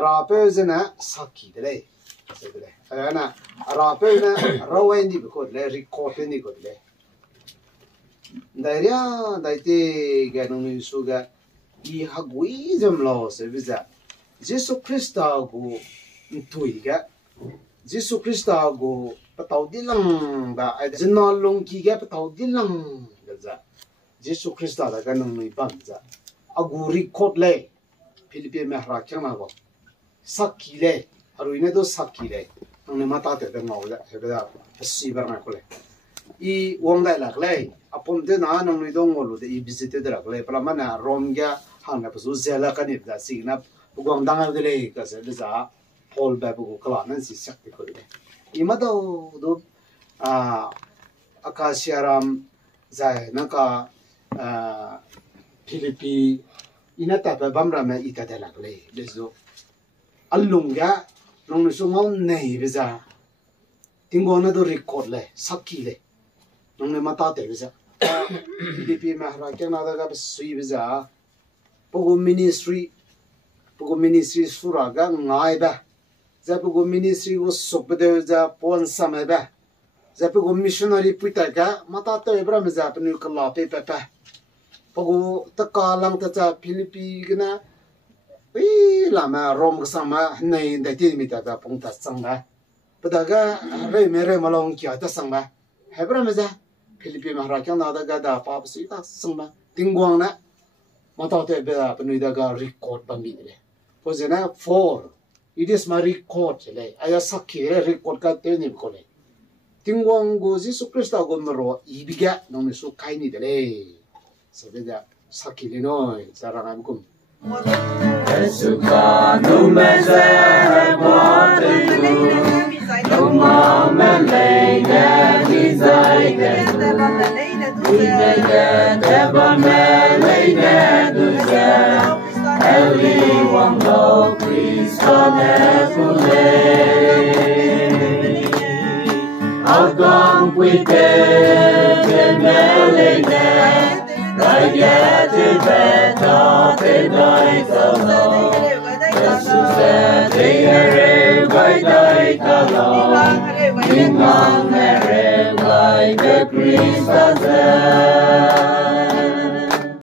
Rapazena saki dele, sebele. Ana rapazena rawendi bukod le recording bukod le. Daria daite ganumi suga I hagui jamlo sebiza. Jesus Christa go tuiga. Jesus Christa go patau dilang ba jinalong kiga patau dilang gaza. Jesus Christa da ganumi bangza. Agu record le. Philippine mehra kyana go. Sakile, haruine do sakile. Nang mata te de ngau da hebeda sibar na kole. I wongdai laklei apom de na nang ni dong ngolu de I visited laklei pramana romga hanga pasu zela kanip da signa bugong dangal de le ka se za hol ba bu kala nan si sakti ko de. I mado do akasiaram zai naka Philippi inata pa bamra me ita de laklei lezo Alunga nong nusungau nei beza tingona do record le sakki le nong ne mata te beza PDP mahra kena daga sui beza pogo ministry suraga ngai ba za pogo ministry wo sokbede za pon samai ba za pogo missionary puita ga mata te bra meza pnu kala pe pe pe pagu taka lang ta cha Philippi gna ui lama rom sama nei da ti mi ta pong ta sang ba padaga re mere malong kya ta sang ba hebra me ja Philippi mahra kyang na da ga da pa si ta sang ba tingwang na ma ta te be da pnui da ga record ba mi le po jena 4 it is my record le aya sakhi record ka te ni ko le tingwang go Jesus Christ go mro ibiga no mi su kai ni de le sebeda sakhi le no sarang kum Esuka no meze bote no mama leine dizaide Uidege deba me leine duze Eli wanglo Cristo defule Algang puite te me leine Ragete beta te dai talo Jesus te here vai dai talo Imam here vai de Christ